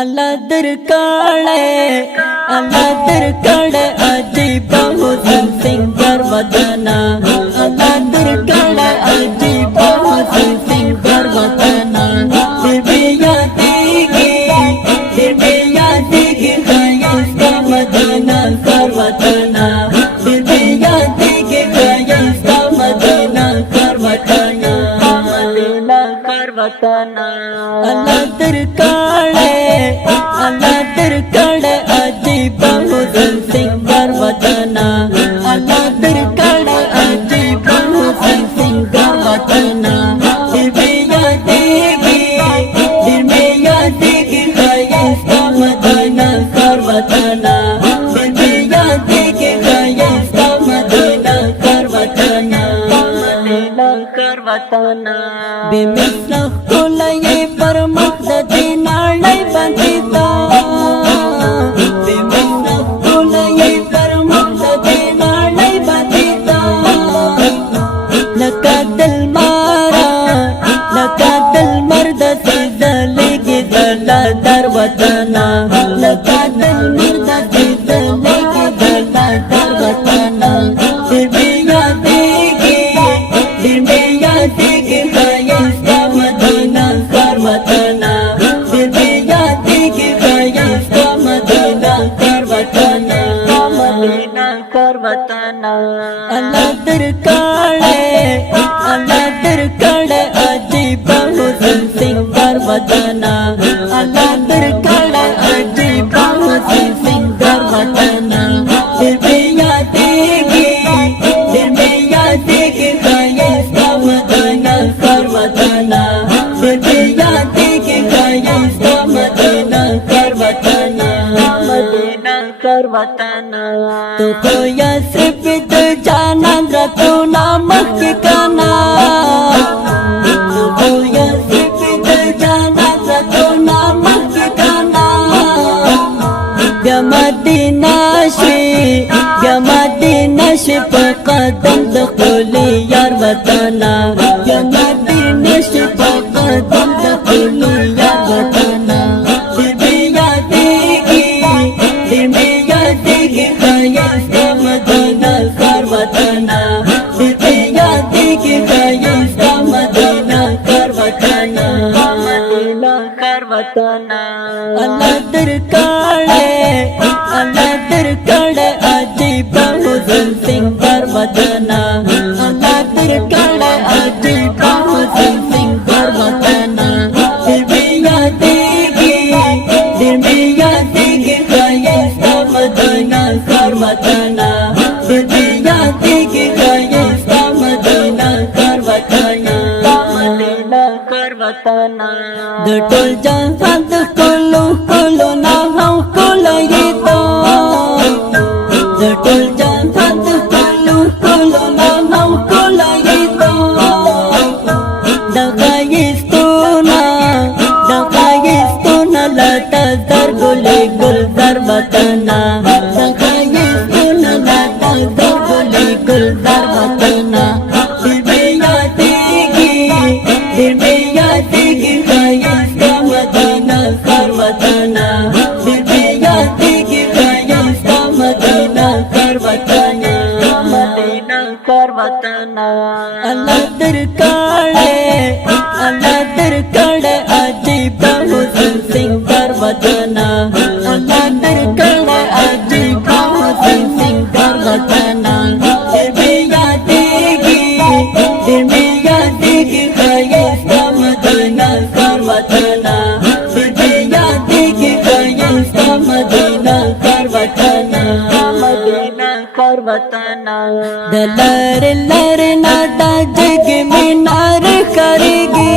अल्लाह दरकाड़े अजीब हुसन सिंह गर्वतना अल्लाह दरकाड़े अजीब हुसन सिंह गर्वतना दिव्या दिगी खयस का मदीना गर्वतना दिव्या दिगी खयस का मदीना गर्वतना मदीना गर्वतना अल्लाह दरकाड़े अजीब हुसन सिंह गर्वतना अल्लाह दरकाड़े अजीब हुसन सिंह गर्वतना दिव्या दिगी खयस का मदीना गर्वतना दिव्या दिगी खयस का मदीना गर्वतना मदीना गर्वतना बिमिसल खुलये पर मखदती नाड़ै बंदिता बिमिसल खुलये पर मखदती नाड़ै बंदिता लका दिल मारा लका दिल मर्द से दलेगी दला दरवतना लका दिल मर्द से दलेगी दला दरवतना दिव्या दिगी खयस का मदीना गर्वतना दिव्या दिगी खयस का मदीना गर्वतना मदीना गर्वतना अल्लाह दरकाड़े अजीब हुसन सिंह गर्वतना अल्लाह दरकाड़े अजीब हुसन सिंह गर्वतना दिव्या दिगी खयस का मदीना गर्वतना दिव्या दिगी खयस का मदीना गर्वतना मदीना गर्वतना तो खोया सिर्फ तो जाना रतु नामक ठिकाना तो खोया सिर्फ तो जाना रतु नामक ठिकाना मदीना शिप कदम दखुली यार वतना मदीना शिप कदम दखुली यार वतना दिव्या दिगी खयस का मदीना गर्वतना दिव्या दिगी खयस का मदीना गर्वतना मदीना गर्वतना अल्लाह दरकाड़े अजीब हुसन सिंह गर्वतना अल्लाह दरकाड़े अजीब हुसन सिंह गर्वतना दिव्या दिगी खयस का मदीना गर्वतना दिव्या दिगी खयस का मदीना गर्वतना मदीना गर्वतना दटोल जहां कुलो ना हम कुलो ये तो दटोल जहां कुलो ना हम कुलो ये तो दगाइस तो ना लता दर गुले गुल दर वतना दगाइस तो ना लता दर गुले गुल दर वतना दिव्या दिगी खयस का मदीना गर्वतना दिव्या दिगी खयस का मदीना गर्वतना मदीना गर्वतना अल्लाह दरकाड़े अजीब हुसन सिंह गर्वतना अल्लाह दरकाड़े अजीब हुसन सिंह गर्वतना दिव्या दिगी खयस का मदीना गर्वतना दिव्या दिगी खयस का मदीना गर्वतना मदीना गर्वतना दलर लर नादा जग में नार करेगी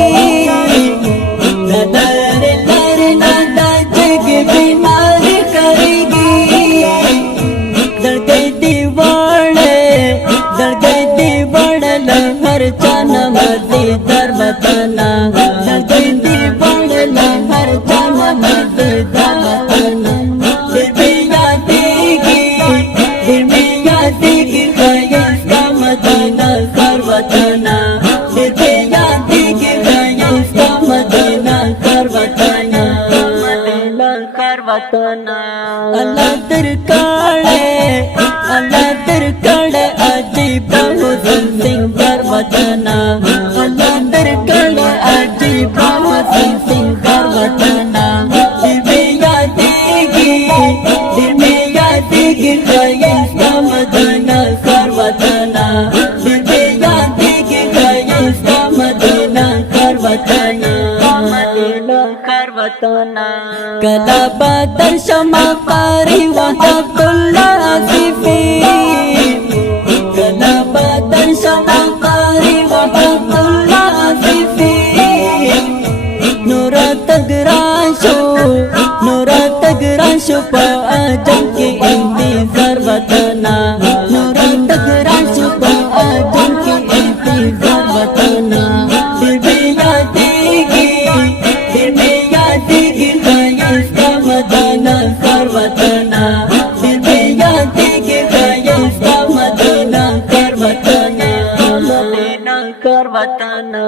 दलर लर नादा जग में नार करेगी दर गई दीवाड़ लहर जाना मदी दरवतना दर गई दीवाड़ लहर जाना मदी दरवतना दिव्या दिगी खयस का मदीना गर्वतना दिव्या दिगी खयस का कर वतना अल्लाह तिरकाड़े अजीब हुसन सिंह कर वतना अल्लाह तिरकाड़े अजीब हुसन सिंह कर वतना दिल में यादेगी ख्याल का मदीना कर वतना दिल में यादेगी ख्याल का मदीना कर वतना मदीना कर वतना कला बदर शमा कारी वहब्दुल्लाह आसिफी कला बदर शमा कारी वहब्दुल्लाह आसिफी नूरा तगराशो पा आजम के इंतजार वतना नूरा तगराशो पा आजम के इंतजार वतना दिल में यादेगी ख्याल का मदीना कर वतना दिल में यादेगी ख्याल का मदीना कर वतना मदीना कर वतना